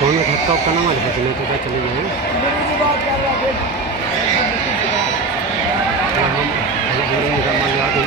Phone में धक्का उक्का ना मारे बचने तो क्या चले जाए हम मान आ गई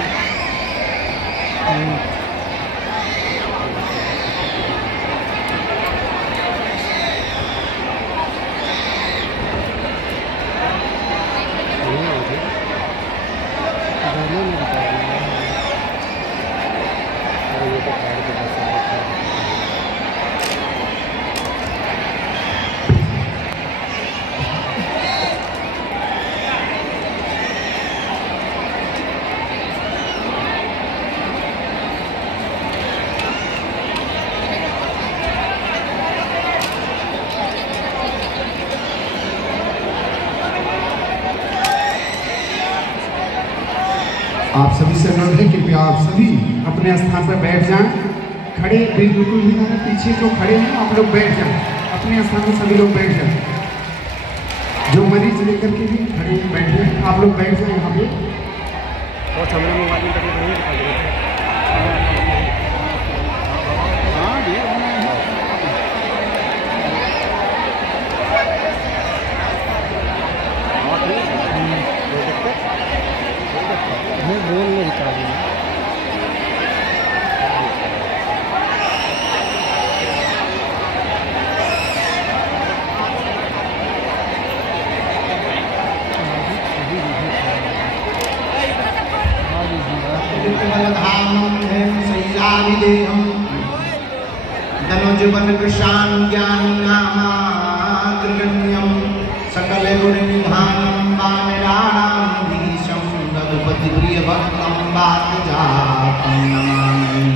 आप सभी से अनुरोध है कृपया आप सभी अपने स्थान पर बैठ जाएं। खड़े बिल्कुल भी ना पीछे जो खड़े हैं आप लोग बैठ जाएं, अपने स्थान पर सभी लोग बैठ जाएं। जो मरीज लेकर के भी खड़े बैठ जाएं, आप लोग बैठ जाएं यहाँ पे। और हमने मोबाइल में बोल नहीं निकाली धनुजबन कृशान ज्ञान नामाग्रगण्यम सकल गुण निधानम वानराणाम धीशम रघुपति प्रिय भक्तम वातजातम नमामि।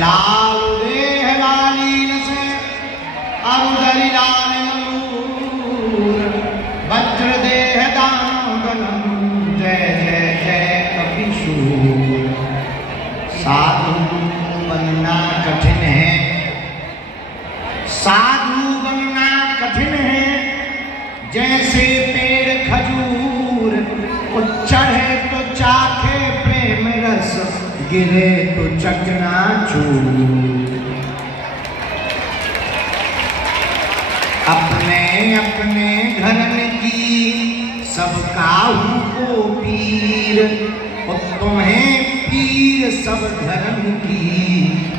लाल देह लालीन से अरुधरि लाल नूर वज्र देह दानवगणम जय जय जय कपिशूर। साधु बनना कठिन है, साधु बनना कठिन है, जैसे पेड़ खजूर को चढ़े तो चाखे प्रेम रस, गिरे तो चकनाचूर। अपने अपने घरन की सब काहू को पीर, और तुम्हें पीर सब धर्म की,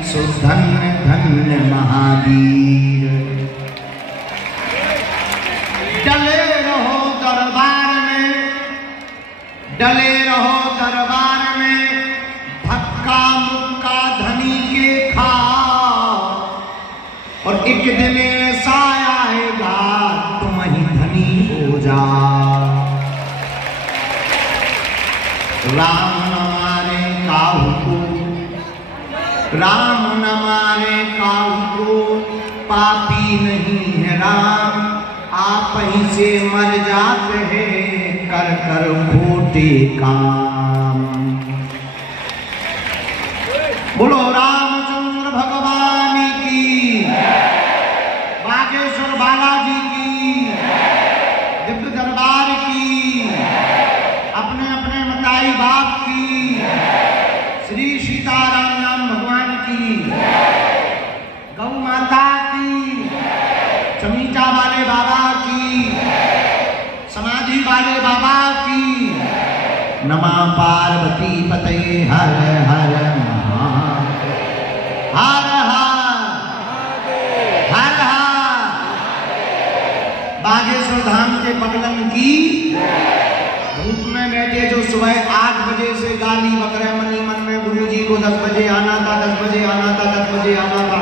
सो धन्य धन्य महावीर। डले रहो दरबार में, डले रहो दरबार में, धक्का मुक्का धनी के खा, और एक दिन ऐसा आएगा तुम ही धनी हो जा। राम न माने काहू को, राम न माने काहू को, पापी नहीं है राम, आप ही से मर जाते हैं कर कर खोटे काम। बोलो रामचंद्र भगवान की, बागेश्वर बालाजी की, दिव्य दरबार की, अपने अपने मताई बाप की, श्री सीताराम नाम भगवान की, गौ माता की, चमीचा वाले बाबा की, समाधि वाले बाबा की। नमः पार्वती पतये हर हर महादेव, हर हर हर। बागेश्वर धाम के बगलन की धूप में बैठे जो सुबह 8 बजे से गाली बकरे मनी मन में गुरु जी को 10 बजे आना था, 10 बजे आना था, 10 बजे आना था,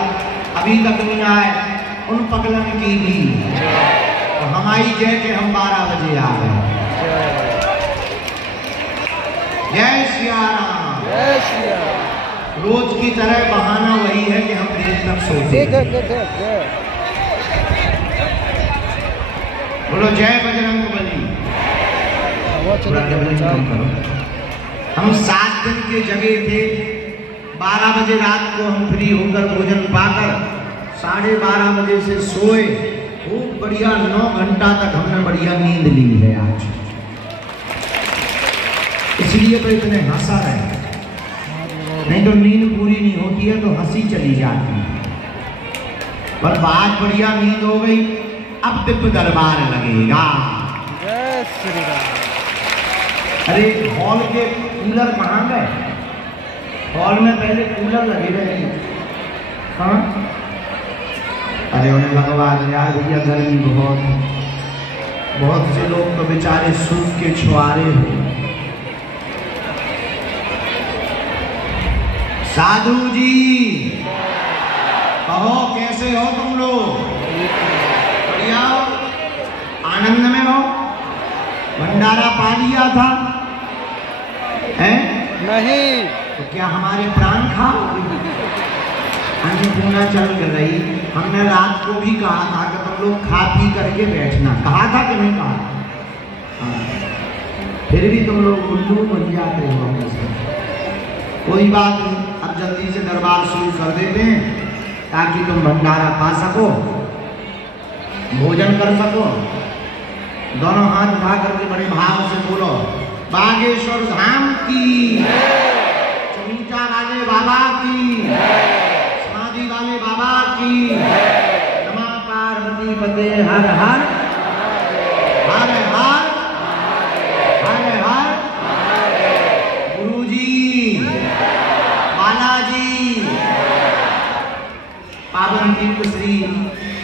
अभी तक नहीं आए, उन पगलन की भी तो हमारी जय के हम 12 बजे आ गए। जय सिया राम, जय सिया। रोज की तरह बहाना वही है कि हम देर तक सोते। बोलो जय बजरंगबली। हम 7 दिन के जगह थे, 12 बजे रात को हम फ्री होकर भोजन पाकर 12:30 बजे से सोए, खूब बढ़िया 9 घंटा तक हमने बढ़िया नींद ली है आज, इसलिए तो इतने हंसा रहे। नहीं तो नींद पूरी नहीं होती है तो हंसी चली जाती है। पर बात बढ़िया नींद हो गई। अब दिव्य दरबार लगेगा। जय श्री राम। अरे हॉल के कूलर कहाँ गए? हॉल में पहले कूलर लगे रहे। हाँ, अरे उन्हें लगवा यार भैया, गर्मी बहुत है। बहुत से लोग तो बेचारे सूख के छुआरे हो। साधु जी कहो, कैसे हो तुम लोग? बढ़िया हो? आनंद में हो? भंडारा पा लिया था? हैं? नहीं। तो क्या हमारे प्राण खाओ? अन्नपूर्णा चल कर रही। हमने रात को भी कहा था कि तुम लोग खा पी करके बैठना। कहा था कि नहीं कहा? हाँ। फिर भी तुम लोग उल्लू बन जाते हो। कोई बात नहीं, अब जल्दी से दरबार शुरू कर देते हैं ताकि तुम भंडारा पा सको, भोजन कर सको। दोनों हाथ उठा करके बड़े भाव से बोलो, बागेश्वर धाम की, चमीचा वाले बाबा की, समाधि वाले बाबा की, नमः पार्वती पते हर हर हर हर हर हर। गुरुजी, बालाजी, पावन तीर्थ श्री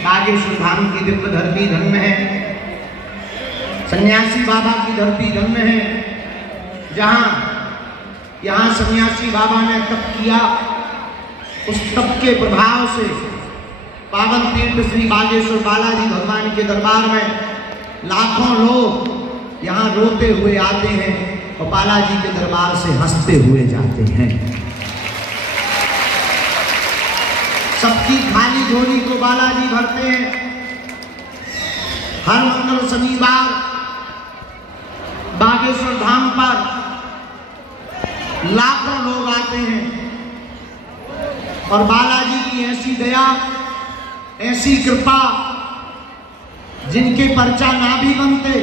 बागेश्वर धाम की दिव्य धरती धन्य है। सन्यासी बाबा की धरती धन्य है, जहां यहाँ सन्यासी बाबा ने तप किया। उस तप के प्रभाव से पावन तीर्थ श्री बागेश्वर बालाजी भगवान के दरबार में लाखों लोग यहाँ रोते हुए आते हैं और बालाजी के दरबार से हंसते हुए जाते हैं। सबकी खाली झोली को बालाजी भरते हैं। हर मंगल शनिवार बागेश्वर धाम पर लाखों लोग आते हैं और बालाजी की ऐसी दया, ऐसी कृपा, जिनके पर्चा ना भी बनते,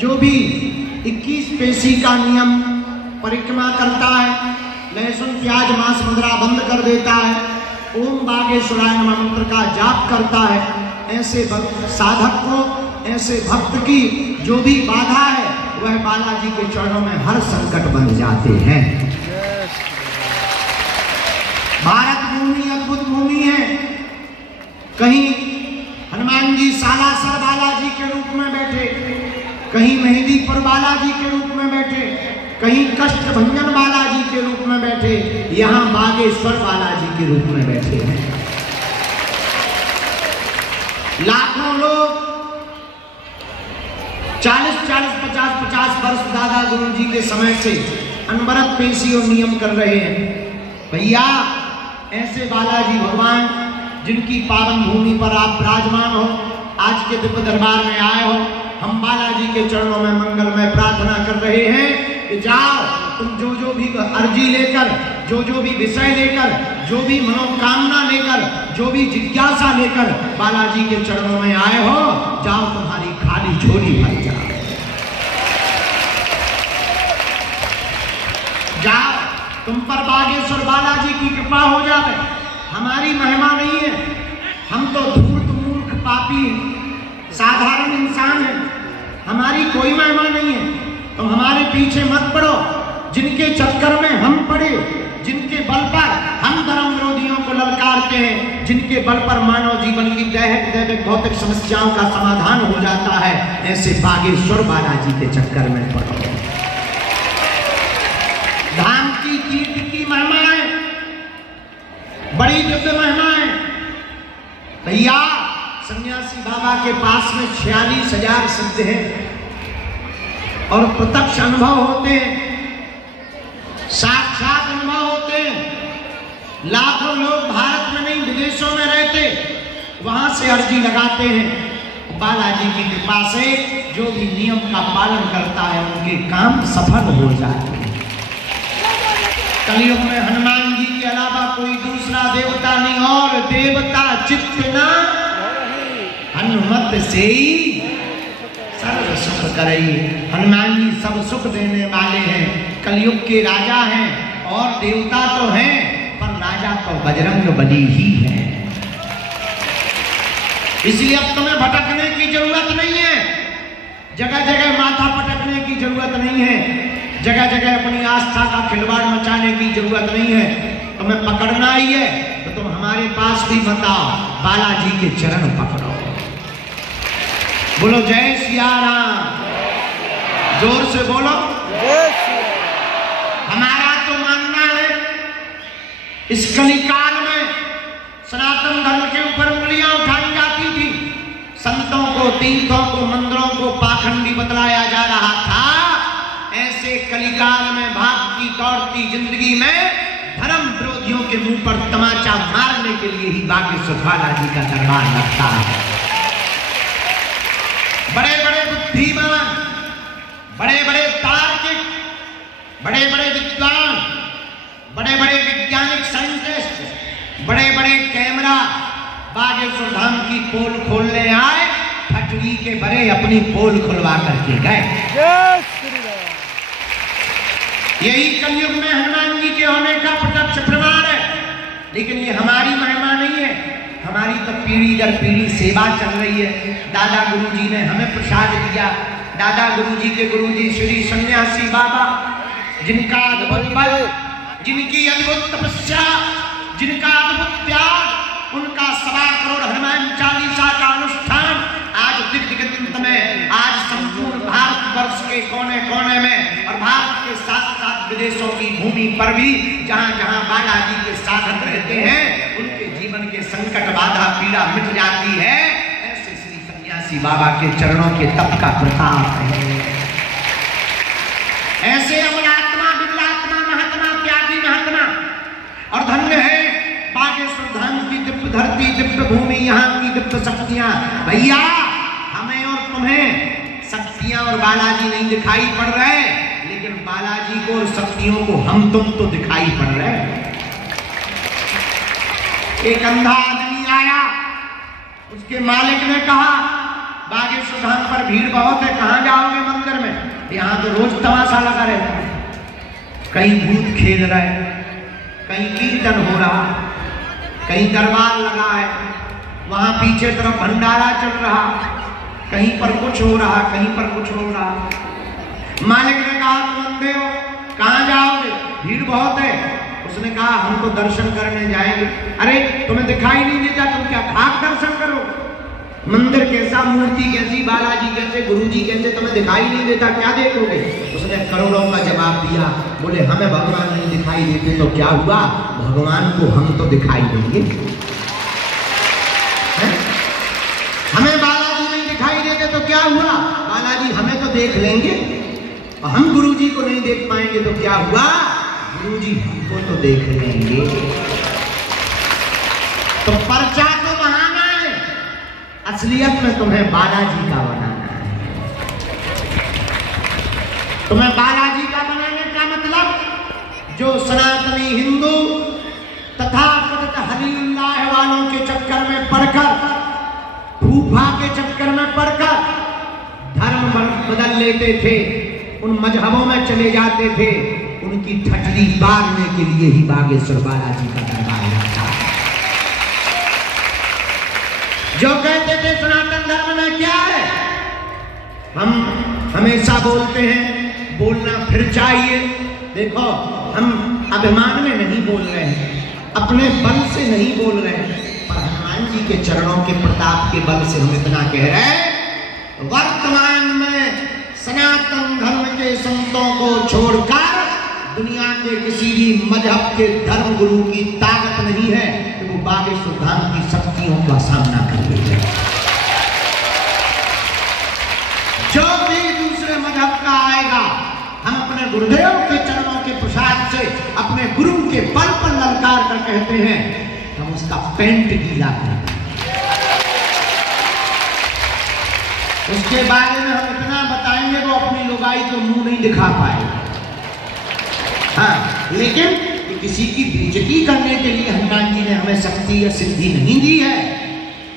जो भी 21 पेशी का नियम परिक्रमा करता है, लहसुन प्याज मांस मदिरा बंद कर देता है, ओम बागेश्वराय नमः मंत्र का जाप करता है, ऐसे साधक को, ऐसे भक्त की जो भी बाधा है वह बालाजी के चरणों में हर संकट बन जाते हैं। भारत भूमि अद्भुत भूमि है। कहीं हनुमान जी सालासर बालाजी के रूप में बैठे, कहीं मेहंदीपुर बालाजी के रूप में बैठे, कहीं कष्ट भंजन बालाजी के रूप में बैठे, यहाँ बागेश्वर बालाजी के रूप में बैठे हैं। लाखों लोग 40-40, 50-50 वर्ष दादा गुरु जी के समय से अनवरत पेशी और नियम कर रहे हैं। भैया, ऐसे बालाजी भगवान जिनकी पावन भूमि पर आप विराजमान हो, आज के दिव्य दरबार में आए हो, हम बालाजी के चरणों में मंगलमय प्रार्थना कर रहे हैं कि जाओ तुम जो भी अर्जी लेकर, जो भी विषय लेकर, जो भी मनोकामना लेकर, जो भी जिज्ञासा लेकर बालाजी के चरणों में आए हो, जाओ तुम्हारी खाली झोली भर जाओ। जाओ, तुम पर बागेश्वर बालाजी की कृपा हो जाए। हमारी महिमा नहीं है, हम तो धूर्त मूर्ख पापी साधारण इंसान हैं, हमारी कोई महिमा नहीं है। तुम हमारे पीछे मत पड़ो, जिनके चक्कर में हम पड़े, जिनके बल पर हम धर्म विरोधियों को ललकारते हैं, जिनके बल पर मानव जीवन की दैहिक भौतिक समस्याओं का समाधान हो जाता है, ऐसे बागेश्वर बालाजी के चक्कर में पड़ो। धाम की तीर्थ की महिमा है, बड़ी दिव्य महिमा है। भैया, सन्यासी बाबा के पास में 46,000 सिद्ध हैं और प्रत्यक्ष अनुभव होते हैं, साक्षात अनुभव होते हैं। लाखों लोग भारत में नहीं विदेशों में रहते, वहां से अर्जी लगाते हैं। बालाजी की कृपा से जो भी नियम का पालन करता है उनके काम सफल हो जाते हैं। कलयुग में हनुमान जी के अलावा कोई दूसरा देवता नहीं, और देवता चित्त ना हनुमत से सर्व सुख करई। हनुमान जी सब सुख देने वाले हैं, कलयुग के राजा हैं, और देवता तो हैं पर राजा तो बजरंग बली ही है। इसलिए अब तुम्हें भटकने की जरूरत नहीं है, जगह जगह माथा पटकने की जरूरत नहीं है, जगह जगह अपनी आस्था का खिलवाड़ मचाने की जरूरत नहीं है। तुम्हें पकड़ना ही है तो तुम हमारे पास भी मत आओ, बालाजी के चरण पकड़ो। बोलो जय सिया राम, जोर से बोलो। हमारा तो मानना है इस कलिकाल में सनातन धर्म के ऊपर उंगलियां उठाई जाती थी, संतों को, तीर्थों को, मंदिरों को पाखंडी बतलाया जा रहा था। ऐसे कलिकाल में भागती दौड़ती जिंदगी में धर्म विरोधियों के मुंह पर तमाचा मारने के लिए ही बागेश्वर बालाजी का दरबार लगता है। बड़े बड़े बुद्धिमान, बड़े बड़े तार्किक, बड़े बड़े विद्वान, बड़े बड़े वैज्ञानिक साइंटिस्ट, बड़े बड़े कैमरा बागेश्वर धाम की पोल खोलने आए, फटरी के बड़े अपनी पोल खुलवा करके गए। यही कलयुग में हनुमान जी के होने का प्रत्यक्ष प्रमाण है। लेकिन ये हमारी महिमा नहीं है, हमारी तो पीढ़ी दर पीढ़ी सेवा चल रही है। दादा गुरुजी ने हमें प्रसाद दिया, दादा गुरुजी के गुरुजी श्री सन्यासी बाबा, जिनका अद्भुत बल, जिनकी अद्भुत तपस्या, जिनका अद्भुत त्याग, उनका 1.25 करोड़ हनुमान चालीसा का अनुष्ठान आज दिग्गज में, आज संपूर्ण भारतवर्ष के कोने कोने में और भारत के साथ साथ विदेशों की भूमि पर भी जहां जहां बालाजी के साधक रहते हैं, उनके जीवन के संकट बाधा पीड़ा मिट जाती है। ऐसे श्री सन्यासी बाबा के चरणों के तप का प्रताप है। ऐसे अमलात्मा, विमलात्मा, महात्मा, त्यागी महात्मा, और धन्य है बागेश्वर धाम की दिव्य धरती, दिव्य भूमि, यहाँ की दिव्य शक्तियां। भैया हमें और तुम्हें शक्तियां और बालाजी नहीं दिखाई पड़ रहे, लेकिन बालाजी को और शक्तियों को हम तुम तो दिखाई पड़ रहे। एक अंधा आदमी आया, उसके मालिक ने कहा बागेश्वर धाम पर भीड़ बहुत है, कहाँ जाओगे मंदिर में? यहाँ तो रोज तमाशा लगा रहता है, कहीं भूत खेल रहा है, कहीं कीर्तन हो रहा, कहीं दरबार लगा है, वहां पीछे तरफ भंडारा चल रहा, कहीं पर कुछ हो रहा, कहीं पर कुछ हो रहा। मालिक ने कहा तुम अंधे हो, कहाँ जाओगे? भीड़ बहुत है। उसने कहा हम तो दर्शन करने जाएंगे। अरे तुम्हें दिखाई नहीं देता, तुम क्या खाक दर्शन करोगे? मंदिर कैसा, मूर्ति कैसी, बालाजी कैसे, गुरुजी कैसे, तुम्हें दिखाई नहीं देता, क्या देखोगे? उसने करोड़ों का जवाब दिया। बोले हमें भगवान नहीं दिखाई देते तो क्या हुआ, भगवान को हम तो दिखाई देंगे। हमें बालाजी नहीं दिखाई देते तो क्या हुआ, बालाजी हमें तो देख लेंगे। और हम गुरुजी को नहीं देख पाएंगे तो क्या हुआ, गुरुजी हमको तो देख लेंगे। तो पर्चा तो बहाना है, असलियत में तुम्हें बालाजी का बनाना है। तुम्हें बालाजी का बनाने का मतलब जो सनातनी हिंदू तथा हरिल्लाह वालों के चक्कर में पड़कर, फूफा के चक्कर में पड़कर धर्म बदल लेते थे, उन मजहबों में चले जाते थे, उनकी ठटली बांधने के लिए ही बागेश्वर बालाजी का दरबार लगता है। जो कहते थे सनातन धर्म में क्या है, हम हमेशा बोलते हैं, बोलना फिर चाहिए। देखो हम अभिमान में नहीं बोल रहे हैं, अपने बल से नहीं बोल रहे हैं, पर हनुमान जी के चरणों के प्रताप के बल से हम इतना कह रहे हैं, वर्तमान में सनातन धर्म के संतों को छोड़कर दुनिया के किसी भी मजहब के धर्म गुरु की ताकत नहीं है कि वो बागेश्वर धाम की शक्तियों का सामना कर ले। जो भी दूसरे मजहब का आएगा, हम अपने गुरुदेव के चरणों के प्रसाद से अपने गुरु के बल पर ललकार कर कहते हैं, हम उसका पेंट गीला करते हैं। उसके बारे में हम इतना बताएंगे वो अपनी लुगाई को मुंह नहीं दिखा पाएगा। हाँ, लेकिन किसी की बेइज्जती करने के लिए हनुमान जी ने हमें शक्ति या सिद्धि नहीं दी है,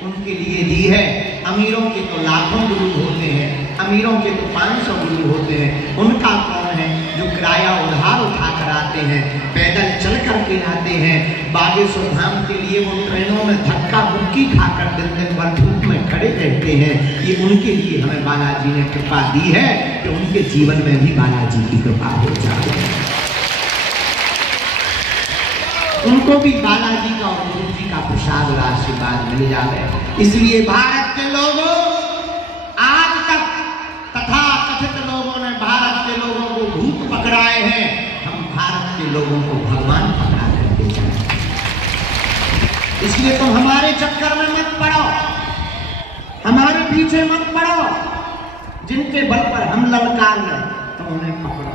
उनके लिए दी है। अमीरों के तो लाखों गुरु होते हैं, अमीरों के तो 500 गुरु होते हैं। उनका कौन है जो किराया उधार उठा कर आते हैं, पैदल चल कर के आते हैं बागेश्वर धाम के लिए? वो ट्रेनों में धक्का मक्की खाकर दिन दिन भर धूप में खड़े रहते हैं, ये उनके लिए हमें बालाजी ने कृपा दी है कि उनके जीवन में भी बालाजी की कृपा हो जाए, उनको भी बालाजी का और गुरु जी का प्रसाद और आशीर्वाद मिल जाए। इसलिए भारत के लोगों, आज तक तथा कथित लोगों ने भारत के लोगों को भूत पकड़ाए हैं, हम भारत के लोगों को भगवान पकड़ा करके जाए। इसलिए तुम हमारे चक्कर में मत पड़ो, हमारे पीछे मत पड़ो, जिनके बल पर हम ललकार रहे तुम उन्हें पकड़ो।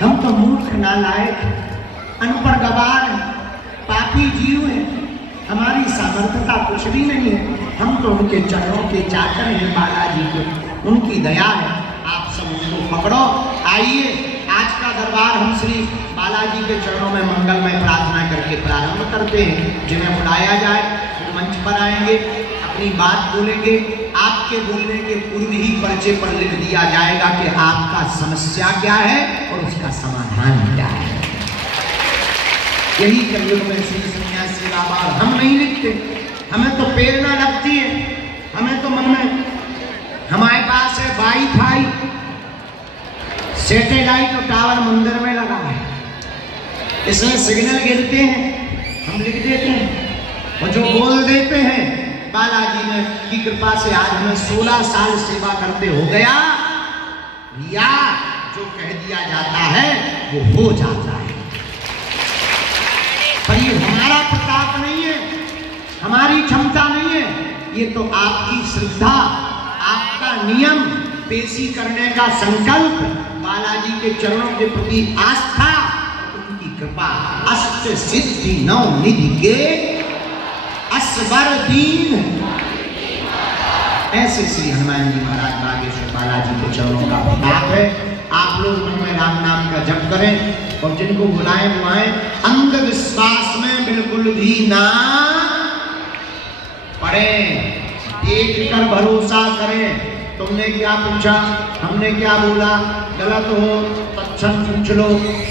हम तो मूर्ख, नालायक, अनपढ़, गवार, पापी जीव हैं, हमारी सामर्थ्यता कुछ भी नहीं है, हम तो उनके चरणों के चाकर हैं बालाजी को, उनकी दया है, आप सब उनको पकड़ो। आइए आज का दरबार हम श्री बालाजी के चरणों में मंगलमय प्रार्थना करके प्रारंभ करते हैं। जिन्हें बुलाया जाए वो मंच पर आएंगे, अपनी बात बोलेंगे, आपके बोलने के पूर्व ही पर्चे पर लिख दिया जाएगा कि आपका समस्या क्या है और उसका समाधान क्या है। यही कलयुग में श्री सन्यासी बाबा, हम नहीं लिखते, हमें तो प्रेरणा लगती है, हमें तो मन में, हमारे पास है वाईफाई, सैटेलाइट और टावर मंदिर में लगा है, इसमें सिग्नल गिरते हैं, हम लिख देते हैं और जो बोल देते हैं। बालाजी ने की कृपा से आज हमें 16 साल सेवा करते हो गया, या जो कह दिया जाता है वो हो जाता है। पर ये हमारा प्रताप नहीं है, हमारी क्षमता नहीं है, ये तो आपकी श्रद्धा, आपका नियम, पेशी करने का संकल्प, बालाजी के चरणों के प्रति आस्था, उनकी कृपा। अष्ट सिद्धि नौ निधि के असवर दीन, ऐसे श्री हनुमान जी महाराज बागेश्वर बालाजी के चरणों का प्रताप है। आप लोग मन में राम नाम का जप करें और जिनको बुलाएं वो आए। अंधविश्वास में बिल्कुल भी ना पड़े, देख कर भरोसा करें। तुमने क्या पूछा, हमने क्या बोला, गलत हो तत्क्षण पूछ लो,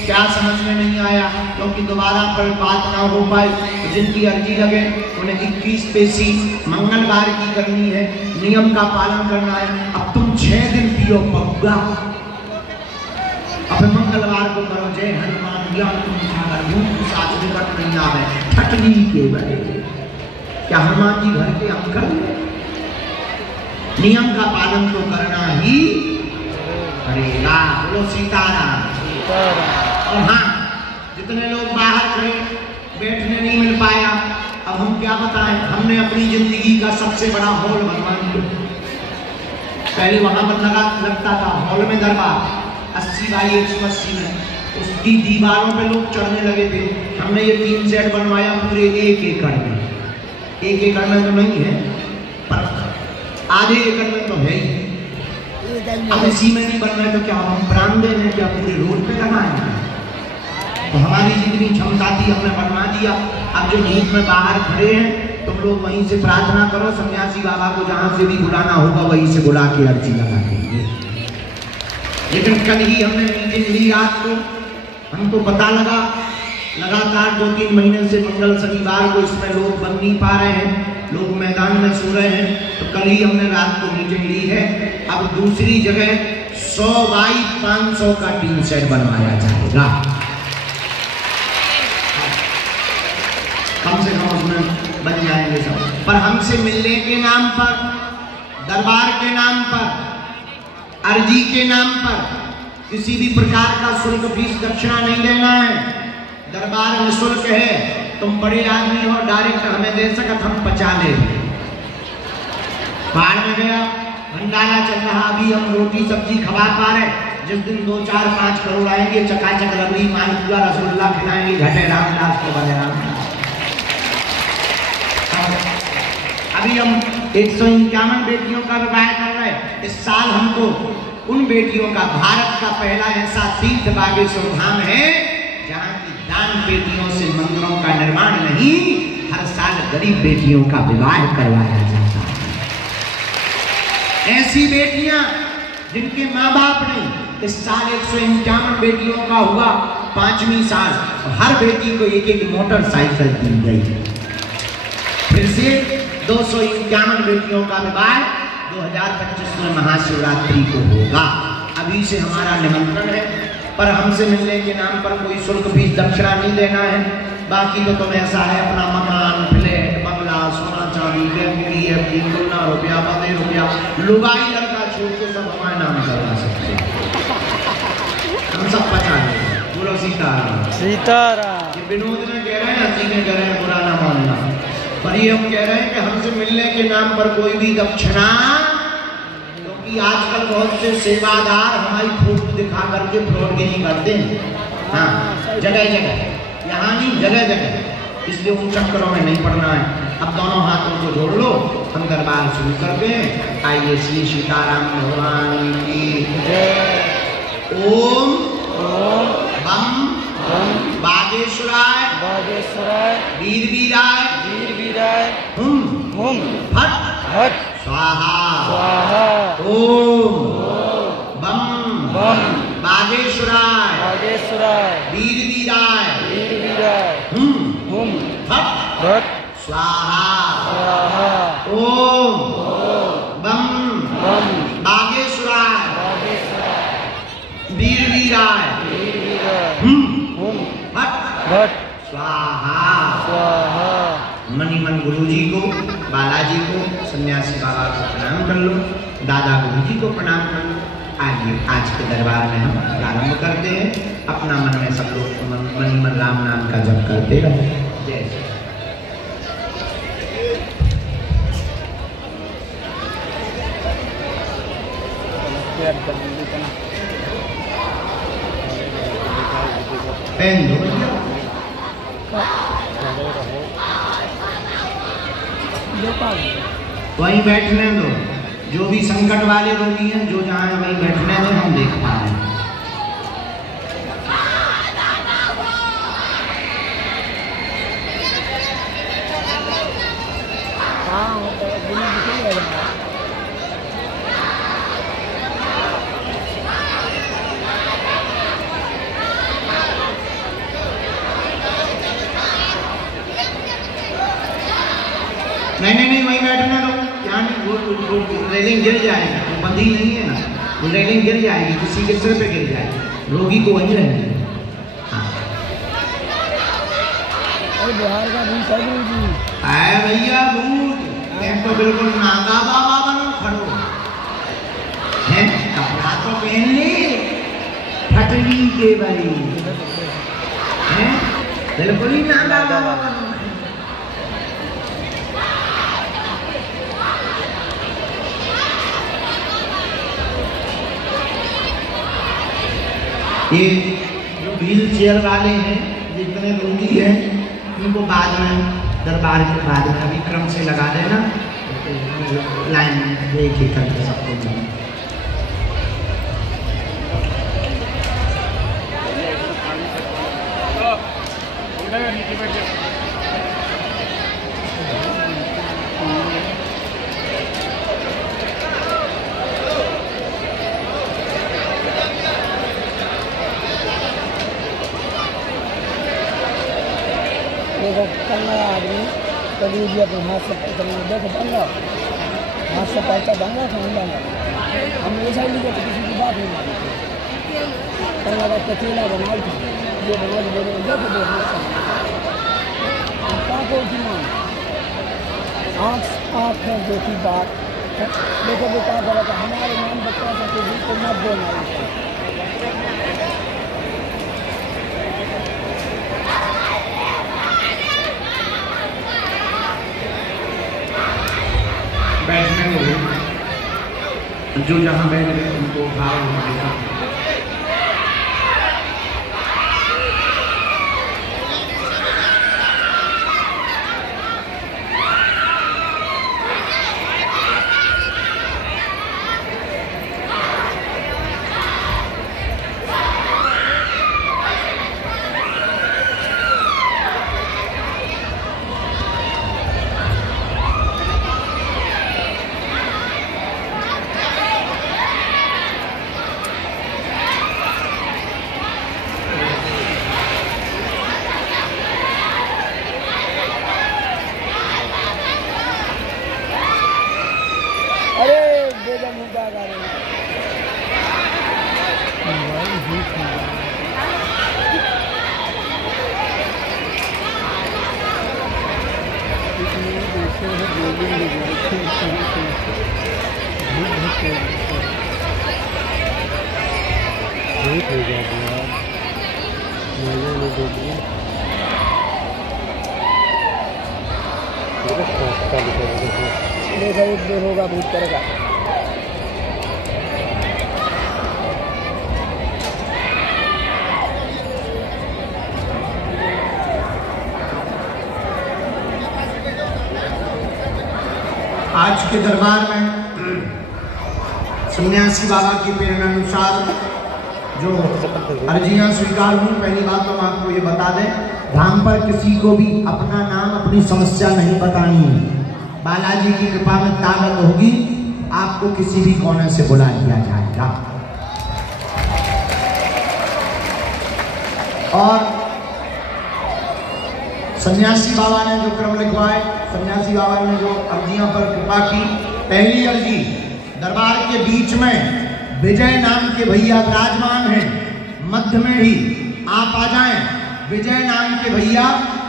क्या समझ में नहीं आया, क्योंकि दोबारा पर बात ना हो पाए। तो जिनकी अर्जी लगे उन्हें 21 पेशी मंगलवार की करनी है, नियम का पालन करना है। अब तुम 6 दिन पियो पौगा, अब मंगलवार को करो जय हनुमान ज्ञान साथ निकट नहीं आवे ठटनी के बड़े। क्या हनुमान जी घर के अंकल? नियम का पालन तो करना ही पड़ेगा। बोलो सीताराम। और हाँ, जितने लोग बाहर खड़े बैठने नहीं मिल पाया, अब हम क्या बताएं, हमने अपनी जिंदगी का सबसे बड़ा हॉल बनवा लिया। पहले वहां पर लगता था हॉल में दरबार 80 बाई 180 में, उसकी दीवारों पे लोग चढ़ने लगे थे। हमने ये 3 सेट बनवाया पूरे 1 एकड़ में। 1 एकड़ में तो नहीं है पर आधे एकड़ में तो है ही। अब इसी में नहीं बन रहा है तो क्या हम प्राण दे रहे, क्या पूरे रोड पे लगाएंगे? तो हमारी जितनी क्षमता थी हमने बनवा दिया। अब जो धूप में बाहर खड़े हैं तुम लोग वहीं से प्रार्थना करो, सन्यासी बाबा को जहां से भी बुलाना होगा वहीं से बुला के अर्जी लगा देंगे। लेकिन कल ही हमने मीटिंग ली रात को, हमको पता लगा लगातार 2-3 महीने से मंगल शनिवार को इसमें लोग बन नहीं पा रहे हैं, लोग मैदान में सो रहे हैं। तो कल ही हमने रात को मीटिंग ली है। अब दूसरी जगह 100 बाई 500 का टीम सेट बनवाया जाएगा, कम से कम उसमें बन जाएंगे सब। पर हमसे मिलने के नाम पर, दरबार के नाम पर, अर्जी के नाम पर किसी भी प्रकार का शुल्क, फीस, दक्षिणा नहीं देना है। दरबार निःशुल्क है। तुम बड़े आदमी हो, डायरेक्ट हमें दे सकत, हम 50 ले। बाहर में गया, भंडारा चल रहा, अभी हम रोटी सब्जी खवा पा रहे। जिस दिन 2, 4, 5 करोड़ आएंगे, चकाचक रबड़ी, मालपुआ, रसगुल्ला खिलाएंगे, घटे रामदास को बने रामदास। अभी हम 151 बेटियों का विवाह कर रहे हैं। इस साल हमको उन बेटियों का, भारत का पहला ऐसा तीर्थ बागेश्वर धाम है जहाँ की दान बेटियों से मंदिरों का निर्माण नहीं, हर साल गरीब बेटियों का विवाह करवाया जाता है। ऐसी बेटियां जिनके माँ बाप नहीं, इस साल 151 बेटियों का हुआ 5वीं साल, हर बेटी को 1-1 मोटरसाइकिल दी गई। फिर से 251 बेटियों का विवाह 2025 में महाशिवरात्रि को होगा। अभी से हमारा निमंत्रण है, पर हमसे मिलने के नाम पर कोई शुल्क फीस दक्षिणा नहीं देना है। बाकी तो तुम्हें ऐसा है अपना मकान, फ्लैट, बंगला, सोना चांदी, बैंक की एफडी, गुना रुपया, बंदे रुपया, लुगाई लड़का छोड़ के सब हमारे नाम करवा सकते हैं। हम सब पचा लेंगे। बोलो सीताराम। सीताराम। ये विनोद में कह रहे हैं, हंसी में कह रहे हैं, बुरा ना मानना। पर ये हम कह रहे हैं कि हमसे मिलने के नाम पर कोई भी दक्षिणा, क्योंकि आजकल बहुत से सेवादार हमारी फोटो दिखा करके फ्रॉडगिरी करते हैं। हाँ, जगह जगह, यहाँ नहीं, जगह जगह। इसलिए उन चक्करों में नहीं पड़ना है। अब दोनों हाथों को जोड़ लो, हम दरबार शुरू करते हैं। आइए श्री सीताराम भगवान की जय। ओम बम बागेश्वराय वीर वीराय हुम फट स्वाहा ओम बम बागेश्वराय वीर वीराय हुम फट स्वाहा ओम बम बागेश्वराय वीर वीराय भट स्वाहा। मणिमन गुरु जी को, बालाजी को, सन्यासी बाबा को प्रणाम कर लो, दादा गुरु जी को प्रणाम कर लो। आइए आज के दरबार में हम प्रारंभ करते हैं। अपना मन में सब लोग मणिमन राम नाम का जप करते रहो। जय श्री पेन दो वहीं बैठने दो। जो भी संकट वाले रोगी हैं, जो जहाँ है वहीं बैठने दो, हम देख पा रहे हैं। नहीं वहीं बैठने दो। यहाँ वो रेलिंग गिर जाएगी, वो बंधी नहीं है ना, वो रेलिंग गिर जाएगी, किसी के सिर पे गिर जाएगी। रोगी को वहीं रहने दो। बिहार का भूत है भैया, भूत तो बिल्कुल नागा बाबा बनो खड़ो है। कपड़ा तो पहन ले, फटनी के बड़ी है, बिल्कुल ही नागा बाबा बनो। ये जो व्हील चेयर वाले हैं, जितने रोगी हैं, उनको बाद में दरबार के बाद में अभी क्रम से लगा देना, लाइन में एक एक करके सबको देना। करना आदमी कभी भी अपने हाथ से देखो बंगा, हाथ से पैसा बंगा था हम ऐसा ही नहीं करते, किसी की बात नहीं मानते। करना का कचेला बनाई थी, ये बना बोले देखो आँख है देखी बात। देखो बेटा गलत, हमारे नाम बच्चा था को मत बोलना। बैठने को जो जहाँ बैठ गए उनको भाव होगा। होगा भूत करेगा। आज के दरबार में सन्यासी बाबा की प्रेरणानुसार जो अर्जियां स्वीकार हुई, पहली बात तो हम आपको ये बता दें, धाम पर किसी को भी अपना नाम, अपनी समस्या नहीं बतानी है। बालाजी की कृपा में ताकत होगी, आपको किसी भी कोने से बुला लिया जाएगा। और सन्यासी बाबा ने जो क्रम लिखवाए, सन्यासी बाबा ने जो अर्जियों पर कृपा की, पहली अर्जी दरबार के बीच में विजय नाम के भैया विराजमान हैं, मध्य में ही आप आ जाएं। विजय नाम के भैया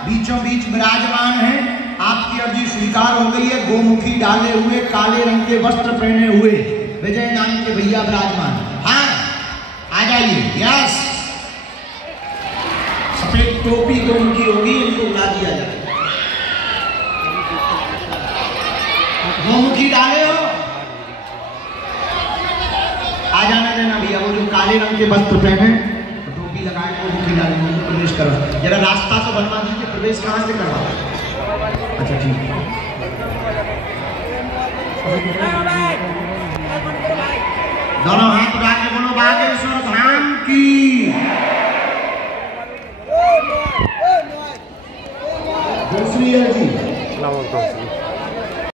बीचों बीच विराजमान हैं, आपकी अर्जी स्वीकार हो गई है। गोमुखी डाले हुए, काले रंग के वस्त्र पहने हुए विजय नाम के भैया विराजमान। हाँ, आ जाइए। यस, सफेद टोपी गोमुखी होगी, इनको बुला दिया जाए। गोमुखी डाले हो, आ जाने देना भैया। वो जो काले रंग के वस्त्र पहने, टोपी लगाए, गोमुखी डाले, प्रवेश करो। जरा रास्ता तो बनवा दीजिए, प्रवेश कहाँ से करवा? अच्छा ठीक है। दोनों हाथ उठा के बोलो बागेश्वर धाम की। दूसरी है जी